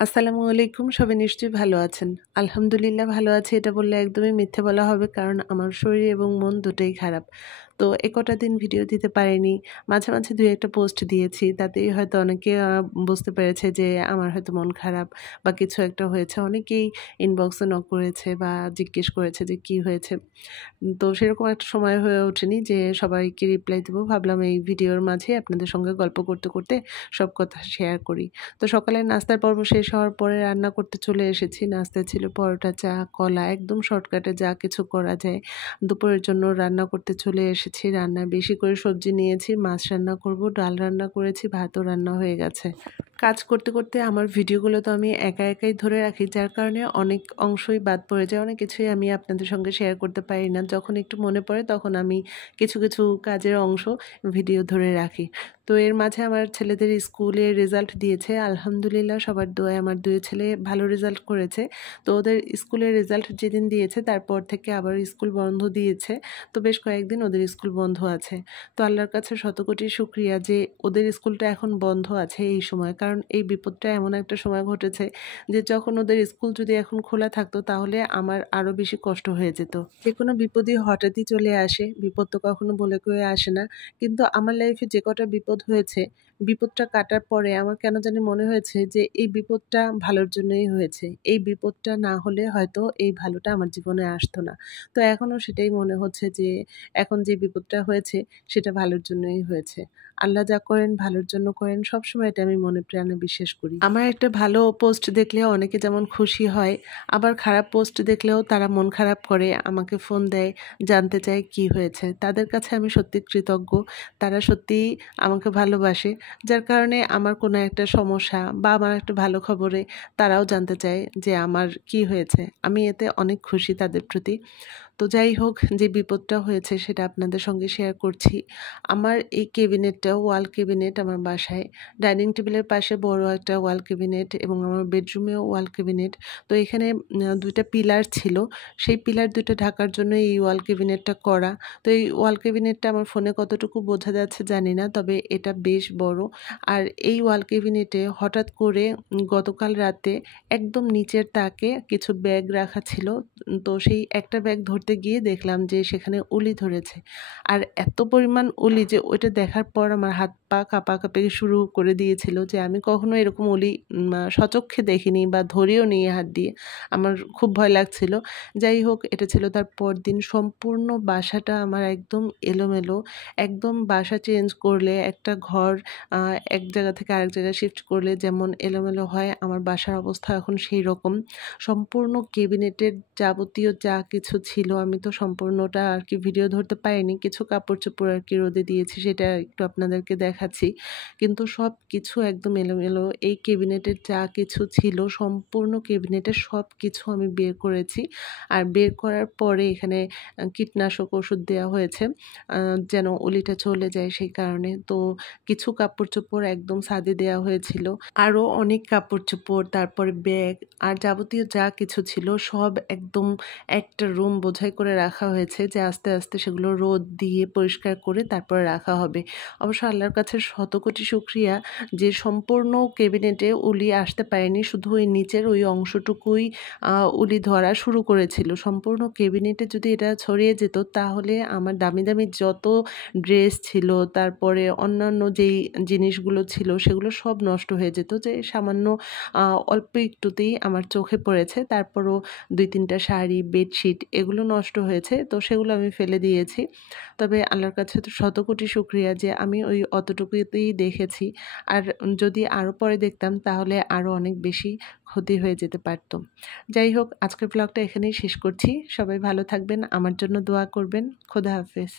আসসালামু আলাইকুম। সবাই নিশ্চয়ই ভালো আছেন। আলহামদুলিল্লাহ ভালো আছি এটা বললে একদমই মিথ্যে বলা হবে, কারণ আমার শরীর এবং মন দুটোই খারাপ। তো এ কটা দিন ভিডিও দিতে পারিনি। মাঝে, মাঝে ২-১টা পোস্ট দিয়েছি। তাতেই হয়তো অনেকে বুঝতে পেরেছে যে আমার হয়তো মন খারাপ বা কিছু একটা হয়েছে। অনেকেই ইনবক্সে নক করেছে বা জিজ্ঞেস করেছে যে কি হয়েছে। তো সেরকম একটা সময় হয়ে ওঠেনি যে সবাইকে রিপ্লাই দেবো। ভাবলাম এই ভিডিওর মাঝে আপনাদের সঙ্গে গল্প করতে, করতে সব কথা শেয়ার করি। তো সকালের নাস্তার পর্ব শেষ হওয়ার পরে রান্না করতে চলে এসেছি। নাস্তায় ছিল পরোটা, চা, কলা, একদম শর্টকাটে যা কিছু করা যায়। দুপুরের জন্য রান্না করতে চলে এসেছি। রান্নায় বেশি করে সবজি নিয়েছি, মাছ রান্না করব, ডাল রান্না করেছি, ভাতও রান্না হয়ে গেছে। কাজ করতে, করতে আমার ভিডিওগুলো তো আমি একা একাই ধরে রাখি, যার কারণে অনেক অংশই বাদ পড়ে যায়। অনেক কিছুই আমি আপনাদের সঙ্গে শেয়ার করতে পারি না। যখন একটু মনে পড়ে তখন আমি কিছু, কিছু কাজের অংশ ভিডিও ধরে রাখি। তো এর মাঝে আমার ছেলেদের স্কুলে রেজাল্ট দিয়েছে। আলহামদুলিল্লাহ সবার দোয়ায় আমার ২ ছেলে ভালো রেজাল্ট করেছে। তো ওদের স্কুলের রেজাল্ট যেদিন দিয়েছে তারপর থেকে আবার স্কুল বন্ধ দিয়েছে। তো বেশ কয়েকদিন ওদের স্কুল বন্ধ আছে। তো আল্লাহর কাছে শতকোটি শুকরিয়া যে ওদের স্কুলটা এখন বন্ধ আছে এই সময়। কারণ এই বিপদটা এমন একটা সময় ঘটেছে যে যখন ওদের স্কুল যদি এখন খোলা থাকতো তাহলে আমার আরও বেশি কষ্ট হয়ে যেত। যেকোনো বিপদই হঠাৎই চলে আসে। বিপদ তো কখনো বলে কয়ে আসে না। কিন্তু আমার লাইফে যে কটা বিপদ হয়েছে, বিপদটা কাটার পরে আমার কেন জানি মনে হয়েছে যে এই বিপদটা ভালোর জন্যই হয়েছে। এই বিপদটা না হলে হয়তো এই ভালোটা আমার জীবনে আসতো না। তো এখনও সেটাই মনে হচ্ছে যে এখন যে বিপদটা হয়েছে সেটা ভালোর জন্যই হয়েছে। আল্লাহ যা করেন ভালোর জন্য করেন, সবসময় এটা আমি মনে প্রাণে বিশ্বাস করি। আমার একটা ভালো পোস্ট দেখলে অনেকে যেমন খুশি হয়, আবার খারাপ পোস্ট দেখলেও তারা মন খারাপ করে, আমাকে ফোন দেয়, জানতে চায় কি হয়েছে। তাদের কাছে আমি সত্যি কৃতজ্ঞ। তারা সত্যিই আমাকে ভালোবাসে। যার কারণে আমার কোনো একটা সমস্যা বা আমার একটা ভালো খবরে তারাও জানতে চায় যে আমার কি হয়েছে। আমি এতে অনেক খুশি তাদের প্রতি। তো যাই হোক, যে বিপদটা হয়েছে সেটা আপনাদের সঙ্গে শেয়ার করছি। আমার এই ক্যাবিনেটটা ওয়াল ক্যাবিনেট আমার বাসায়। ডাইনিং টেবিলের পাশে বড় একটা ওয়াল ক্যাবিনেট এবং আমার বেডরুমেও ওয়াল ক্যাবিনেট। তো এখানে ২ টা পিলার ছিল। সেই পিলার ২ টা ঢাকার জন্য এই ওয়াল ক্যাবিনেটটা করা। তো এই ওয়াল ক্যাবিনেটটা আমার ফোনে কতটুকু বোঝা যাচ্ছে জানি না। তবে এটা বেশ বড়। আর এই ওয়াল ক্যাবিনেটে হঠাৎ করে গতকাল রাতে একদম নিচের তাকে কিছু ব্যাগ রাখা ছিল। তো সেই একটা ব্যাগ ধরতে গিয়ে দেখলাম যে সেখানে উলি ধরেছে। আর এত পরিমাণ উলি যে ওইটা দেখার পর আমার হাত পা কাঁপাকাঁপি শুরু করে দিয়েছিল যে আমি কখনো এরকম উলি স্বচক্ষে দেখিনি বা ধরেও নি হাত দিয়ে। আমার খুব ভয় লাগছিল। যাই হোক, এটা ছিল তার পরদিন। সম্পূর্ণ বাসাটা আমার একদম এলোমেলো। একদম বাসা চেঞ্জ করলে একটা ঘর এক জায়গা থেকে আরেক জায়গায় শিফট করলে যেমন এলোমেলো হয়, আমার বাসার অবস্থা এখন সেই রকম। সম্পূর্ণ ক্যাবিনেটের যাবতীয় যা কিছু ছিল আমি তো সম্পূর্ণটা আর কি ভিডিও ধরতে পারিনি। কিছু কাপড়-চোপড় আর কি রোদে দিয়েছি, সেটা একটু আপনাদেরকে দেখাচ্ছি। কিন্তু সব কিছু একদম এলোমেলো। এই ক্যাবিনেটের যা কিছু ছিল সম্পূর্ণ ক্যাবিনেটের সব কিছু আমি বের করেছি। আর বের করার পরে এখানে কীটনাশক ওষুধ দেয়া হয়েছে যেন অলিটা চলে যায় সেই কারণে। তো কিছু কাপড়-চোপড় একদম ছাদে দেয়া হয়েছিল। আরও অনেক কাপড়-চোপড়, তারপরে ব্যাগ আর যাবতীয় যা কিছু ছিল সব একদম একটা রুম বোঝাই করে রাখা হয়েছে যে আস্তে, আস্তে সেগুলো রোদ দিয়ে পরিষ্কার করে তারপরে রাখা হবে। অবশ্য আল্লাহর কাছে শতকোটি শুকরিয়া যে সম্পূর্ণ ক্যাবিনেটে উলি আসতে পারেনি। শুধু ওই নিচের ওই অংশটুকুই উলি ধরা শুরু করেছিল। সম্পূর্ণ ক্যাবিনেটে যদি এটা ছড়িয়ে যেত তাহলে আমার দামি, দামি যত ড্রেস ছিল, তারপরে অন্যান্য যেই জিনিসগুলো ছিল সেগুলো সব নষ্ট হয়ে যেত। যে সামান্য অল্প একটুতেই আমার চোখে পড়েছে। তারপরও ২-৩ টা শাড়ি, বেডশিট এগুলো নষ্ট হয়েছে। তো সেগুলো আমি ফেলে দিয়েছি। তবে আল্লাহর কাছে তো শতকোটি শুকরিয়া যে আমি ওই অতটুকুতেই দেখেছি। আর যদি আরও পরে দেখতাম তাহলে আরও অনেক বেশি ক্ষতি হয়ে যেতে পারত। যাই হোক, আজকের ব্লগটা এখানেই শেষ করছি। সবাই ভালো থাকবেন, আমার জন্য দোয়া করবেন। খোদা হাফেজ।